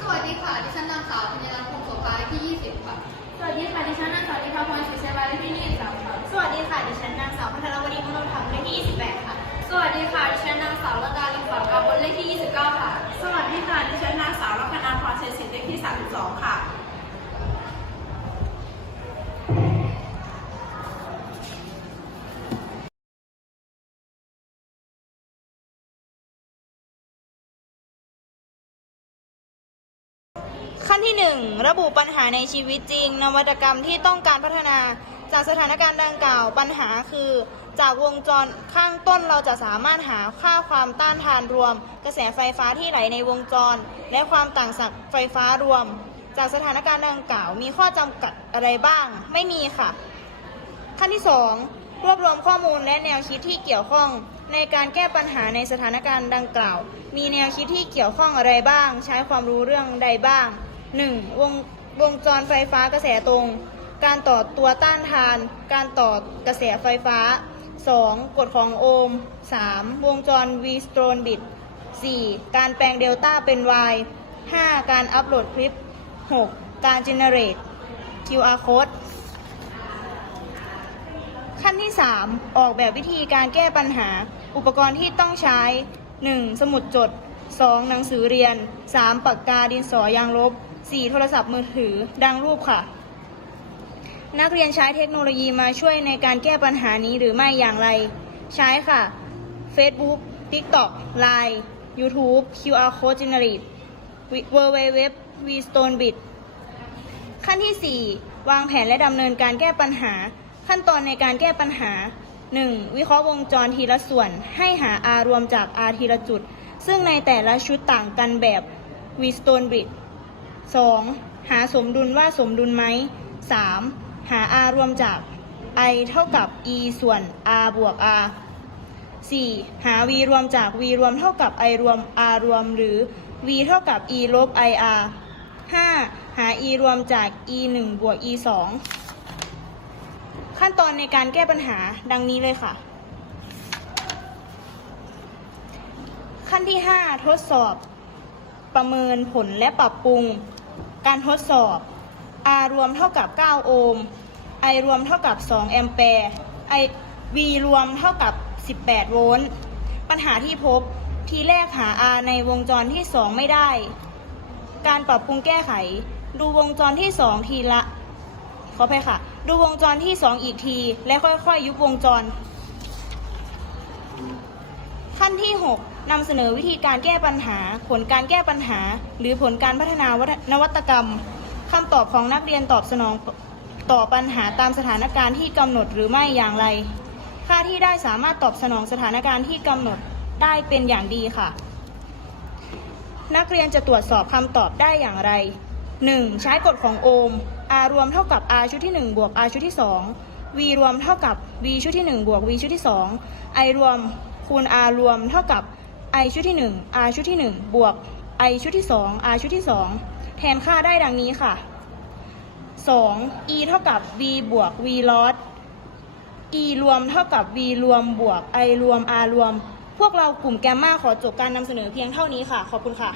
สวัสดีค่ะ ดิฉันนางสาวธัญรัตน์พงศ์โสภาเลขที่ 20 ค่ะ สวัสดีค่ะ ดิฉันนางสาวธิพาพรศรีเชวาเลขที่ 23 ค่ะ สวัสดีค่ะ ดิฉันนางสาวพัทรวดีมโนธรรมเลขที่ 28 ค่ะ สวัสดีค่ะ ดิฉันนางสาวรัตดาลิมฝากาบนเลขที่ 29 ค่ะ สวัสดีค่ะ ดิฉันนางสาวรัตนาพรเชยศิลป์เลขที่ 32 ค่ะ ขั้นที่ 1 ระบุปัญหาในชีวิตจริง นวัตกรรมที่ต้องการพัฒนา จากสถานการณ์ดังกล่าวปัญหาคือ จากวงจรข้างต้นเราจะสามารถหาค่าความต้านทานรวม กระแสไฟฟ้าที่ไหลในวงจร และความต่างศักไฟฟ้ารวม จากสถานการณ์ดังกล่าวมีข้อจำกัดอะไรบ้าง ไม่มีค่ะ ขั้นที่ 2 รวบรวมข้อมูลและแนวคิดที่เกี่ยวข้อง ในการแก้ปัญหาในสถานการณ์ดังกล่าว มีแนวคิดที่เกี่ยวข้องอะไรบ้าง ใช้ความรู้เรื่องใดบ้าง 1. วงวงจรไฟฟ้ากระแสตรง การต่อตัวต้านทาน การต่อกระแสไฟฟ้า 2. กฎของโอห์ม 3. วงจรวีสโตรนบิต 4. การแปลงเดลต้าเป็น Y 5. การอัปโหลดคลิป 6. การ generate QR code ขั้นที่ 3 ออกแบบวิธีการแก้ปัญหา อุปกรณ์ที่ต้องใช้ 1. สมุดจด 2. หนังสือเรียน 3. ปากกาดินสอยางลบ 4. โทรศัพท์มือถือดังรูปค่ะ นักเรียนใช้เทคโนโลยีมาช่วยในการแก้ปัญหานี้หรือไม่อย่างไร ใช้ค่ะ Facebook TikTok Line YouTube QR Code Generate www vstonebit ขั้นที่ 4 วางแผนและดำเนินการแก้ปัญหา ขั้นตอนในการแก้ปัญหา 1. วิเคราะห์วงจรทีละส่วน ให้หา R รวมจาก R ทีละจุด ซึ่งในแต่ละชุดต่างกันแบบ v s t o n e b i d g e 2. หาสมดุลว่าสมดุลไหม 3. หา R รวมจาก I เท่ากับ E ส่วน R บวก R 4. หา v รวมจาก v รวมเท่ากับ i รวม r รวมหรือ v เท่ากับ e ลบ ir 5. หา e รวมจาก e 1บวก e 2ขั้นตอนในการแก้ปัญหาดังนี้เลยค่ะ ขั้นที่ 5 ทดสอบ ประเมินผลและปรับปรุง การทดสอบ R รวมเท่ากับ 9 โอห์ม I รวมเท่ากับ 2 แอมแปร์ I V รวมเท่ากับ 18 โวลต์ ปัญหาที่พบ ทีแรกหา R ในวงจรที่ 2 ไม่ได้ การปรับปรุงแก้ไข ดูวงจรที่ 2 ทีละ ขออภัยค่ะ ดูวงจรที่ 2 อีกที และค่อยๆยุบวงจร ขั้นที่ 6 นำเสนอวิธีการแก้ปัญหา ผลการแก้ปัญหา หรือผลการพัฒนานวัตกรรมคำตอบของนักเรียนตอบสนองต่อปัญหาตามสถานการณ์ที่กำหนดหรือไม่อย่างไร ค่าที่ได้สามารถตอบสนองสถานการณ์ที่กำหนดได้เป็นอย่างดีค่ะ นักเรียนจะตรวจสอบคำตอบได้อย่างไร 1. ใช้กฎของโอห์ม R รวมเท่ากับ R ชุดที่ 1 บวก R ชุดที่ 2 V รวมเท่ากับ V ชุดที่ 1 บวก V ชุดที่ 2 I รวมคูณ R รวมเท่ากับ I ชุดที่ 1 R ชุดที่ 1 บวก I ชุดที่ 2 R ชุดที่ 2 แทนค่าได้ดังนี้ค่ะ 2. E เท่ากับ V บวก V ลอส E รวมเท่ากับ V รวมบวก I รวม R รวม พวกเรากลุ่มแกมมาขอจบการนำเสนอเพียงเท่านี้ค่ะ ขอบคุณค่ะ